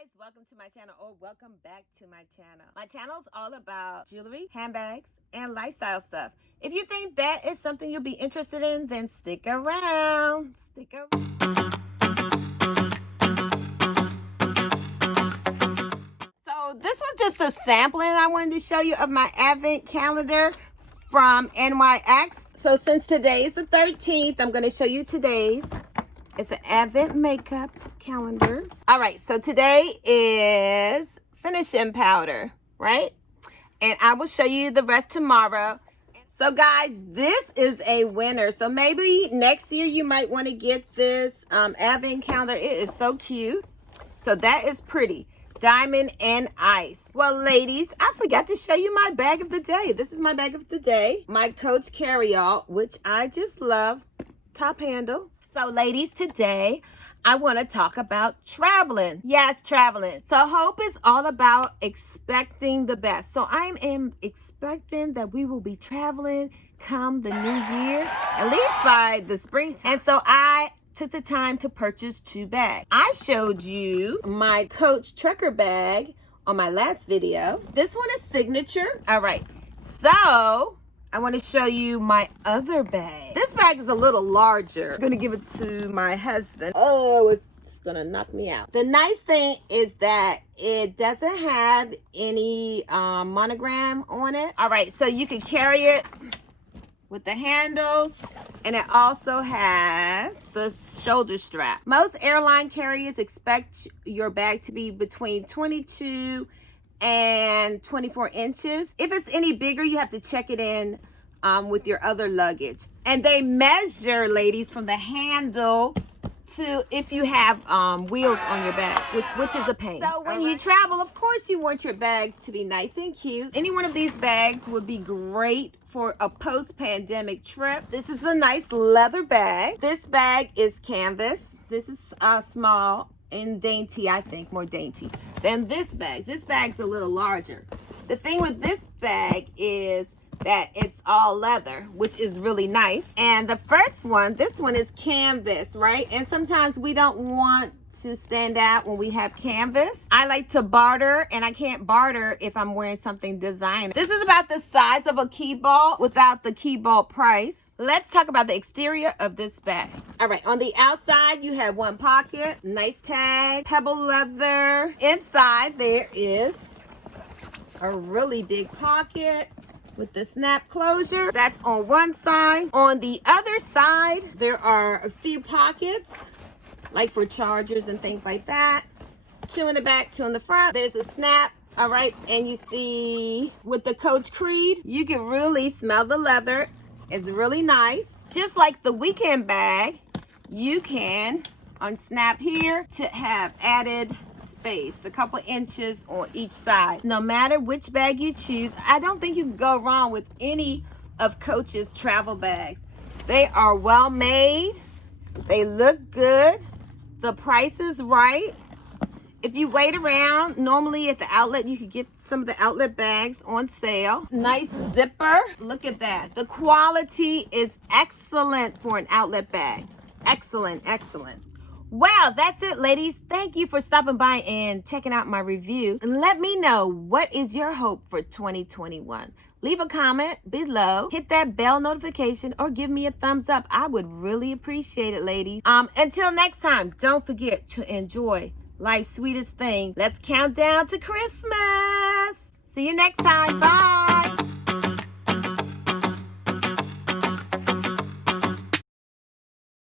guys, welcome to my channel, or welcome back to my channel. My channel is all about jewelry, handbags, and lifestyle stuff. If you think that is something you'll be interested in, then stick around. Stick around. So this was just a sampling I wanted to show you of my advent calendar from NYX. So since today is the 13th, I'm going to show you today's. It's an advent makeup calendar. All right, so today is finishing powder, right? And I will show you the rest tomorrow. So guys, this is a winner. So maybe next year you might want to get this advent calendar. It is so cute. So that is pretty. Diamond and ice. Well, ladies, I forgot to show you my bag of the day. This is my bag of the day. My Coach carry-all, which I just love. Top handle. So ladies, today I want to talk about traveling. Yes, traveling. So Hope is all about expecting the best. So I am expecting that we will be traveling come the new year, at least by the springtime. And so I took the time to purchase 2 bags. I showed you my Coach trucker bag on my last video. This one is signature. All right. So I want to show you my other bag. This bag is a little larger. I'm going to give it to my husband. Oh, it's going to knock me out. The nice thing is that it doesn't have any monogram on it. All right, so you can carry it with the handles, and it also has the shoulder strap. Most airline carriers expect your bag to be between 22 and 24 inches. If it's any bigger, you have to check it in with your other luggage. And they measure, ladies, from the handle to if you have wheels on your bag, which is a pain. So when you travel, of course, you want your bag to be nice and cute. Any one of these bags would be great for a post-pandemic trip. This is a nice leather bag. This bag is canvas. This is small and dainty, I think, more dainty than this bag. This bag's a little larger. The thing with this bag is that it's all leather, which is really nice. And the first one, this one is canvas, right? And sometimes we don't want to stand out when we have canvas. I like to barter, and I can't barter if I'm wearing something designer. This is about the size of a key ball without the key ball price. Let's talk about the exterior of this bag. All right, on the outside, you have 1 pocket, nice tag, pebble leather. Inside, there is a really big pocket with the snap closure. That's on one side. On the other side, there are a few pockets, like for chargers and things like that. 2 in the back, 2 in the front. There's a snap. All right, and you see with the Coach Creed, you can really smell the leather. It's really nice. Just like the weekend bag, you can unsnap here to have added space, a couple inches on each side. No matter which bag you choose, I don't think you can go wrong with any of Coach's travel bags. They are well made. They look good. The price is right. If you wait around, normally at the outlet, you could get some of the outlet bags on sale. Nice zipper. Look at that. The quality is excellent for an outlet bag. Excellent, excellent. Well, that's it, ladies. Thank you for stopping by and checking out my review. And let me know, what is your hope for 2021? Leave a comment below, hit that bell notification, or give me a thumbs up. I would really appreciate it, ladies. Until next time, don't forget to enjoy life's sweetest thing. Let's count down to Christmas. See you next time. Bye.